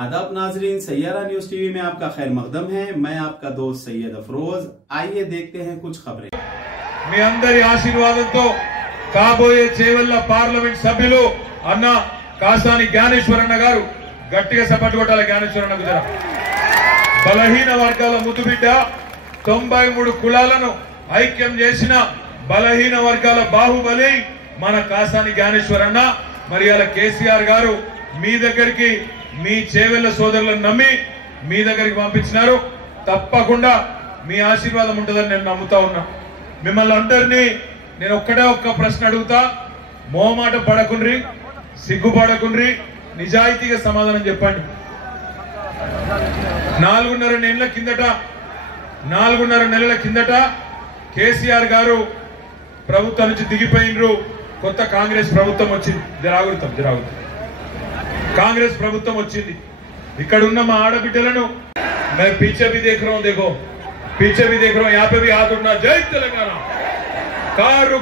आदाब नाजरीन, Saiyaara news TV में आपका खैर मकदम है। मैं आपका दोस्त सैयद अफरोज। आइए देखते हैं कुछ खबरें। మీ అందరి ఆశీర్వాదంతో కాబోయే చేవెళ్ల పార్లమెంట్ సభ్యులు అన్న కాసాని జ్ఞానేశ్వరన్న గారు గట్టిగా సపోర్ట్ కొట్టాలి. జ్ఞానేశ్వరన్నకు జర బలహీన వర్గాల ముద్దుబిడ్డ 93 కులాలను ఐక్యం చేసిన బలహీన వర్గాల బాహుబలి మన కాసాని జ్ఞానేశ్వరన్న. మరి అలా కేసీఆర్ గారు మీ దగ్గరికి మీ చేవెళ్ల సోదరులను నమ్మి మీ దగ్గరికి పంపించినారు. తప్పకుండా మీ ఆశీర్వాదం ఉంటుందని నేను నమ్ముతా ఉన్నా. మిమ్మల్ని అందరినీ నేను ఒక్క ప్రశ్న అడుగుతా. మోమాట పడకుండ్రి, సిగ్గుపడకుండ్రి, నిజాయితీగా సమాధానం చెప్పండి. 4.5 నెలల కిందట కేసీఆర్ గారు ప్రభుత్వం నుంచి దిగిపోయినరు. కొత్త కాంగ్రెస్ ప్రభుత్వం వచ్చింది. జరాగుతాం కాంగ్రెస్ ప్రభుత్వం వచ్చింది. ఇక్కడ ఉన్న మా ఆడబిడ్డలను मैं पीछे भी देख रहा हूं, देखो पीछे भी देख रहा हूं, यहाँ पे भी हाथ उठना. जय तेलंगाना. कारू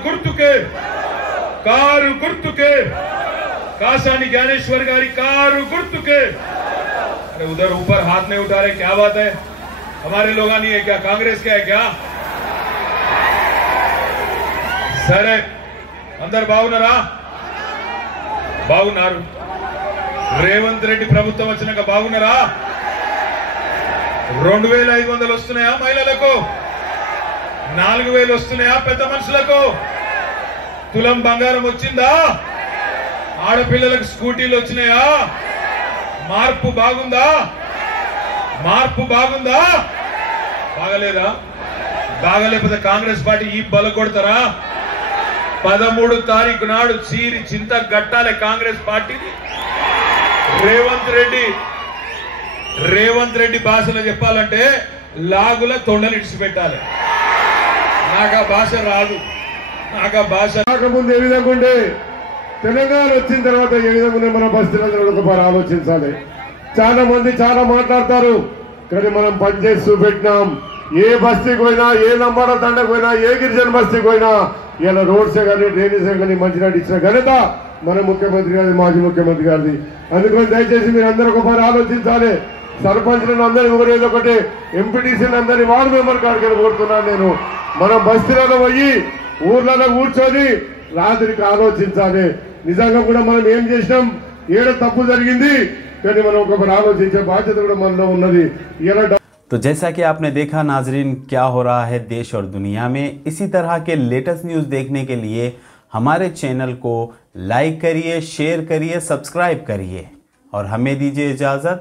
गुर्तुके कासानी ज्ञानेश्वर गारी कारू गुर्तुके. अरे उधर ऊपर हाथ नहीं उठा रहे, क्या बात है? हमारे लोग नहीं है क्या? कांग्रेस क्या है क्या? सर अंदर బాగున్నారు. రేవంత్ రెడ్డి ప్రభుత్వం వచ్చినాక బాగున్నారా? 2500 వస్తున్నాయా మహిళలకు? 4000 వస్తున్నాయా పెద్ద మనుషులకు? తులం బంగారం వచ్చిందా? ఆడపిల్లలకు స్కూటీలు వచ్చినాయా? మార్పు బాగుందా? బాగలేదా? బాగలేకపోతే కాంగ్రెస్ పార్టీ ఈ బల కొడతారా? 13 తారీఖు నాడు చీరి చింత గట్టాలే కాంగ్రెస్ పార్టీని. రేవంత్ రెడ్డి భాషలో చెప్పాలంటే లాగుల తొండలు ఇడిచిపెట్టాలి. నాకు ఆ భాష రాదు. రాకముందు ఏ విధంగా ఉండే, తెలంగాణ వచ్చిన తర్వాత ఏ విధంగా ఉండే మన పరిస్థితులను ఒకసారి ఆలోచించాలి. చాలా మంది చాలా మాట్లాడతారు, కానీ మనం పనిచేసి చూపెట్టినాం. ఏ బస్తీకి పోయినా, ఏ లంబాడ తండకు పోయినా, ఏ గిరిజన బస్తీకి పోయినా ఇలా రోడ్సే కానీ డ్రైనేజే కానీ మంచినీళ్ళు ఇచ్చిన ఘనత మన ముఖ్యమంత్రి గారి, మాజీ ముఖ్యమంత్రి గారిది. అందుకని దయచేసి మీరు అందరూ ఒకసారి ఆలోచించాలి. సర్పంచ్లను అందరినీ ఒకరేది ఒకటి, ఎంపీటీసీలు అందరినీ వార్డు మెంబర్ కాడికి కోరుతున్నాను నేను. మనం బస్తీలలో పోయి ఊర్లలో కూర్చొని రాత్రికి ఆలోచించాలి. నిజంగా కూడా మనం ఏం చేసినాం, ఏడ తప్పు జరిగింది, కానీ మనం ఒకసారి ఆలోచించే బాధ్యత కూడా మనలో ఉన్నది. ఇలా तो जैसा कि आपने देखा नाजरीन, क्या हो रहा है देश और दुनिया में। इसी तरह के लेटेस्ट न्यूज़ देखने के लिए हमारे चैनल को लाइक करिए, शेयर करिए, सब्सक्राइब करिए और हमें दीजिए इजाज़त।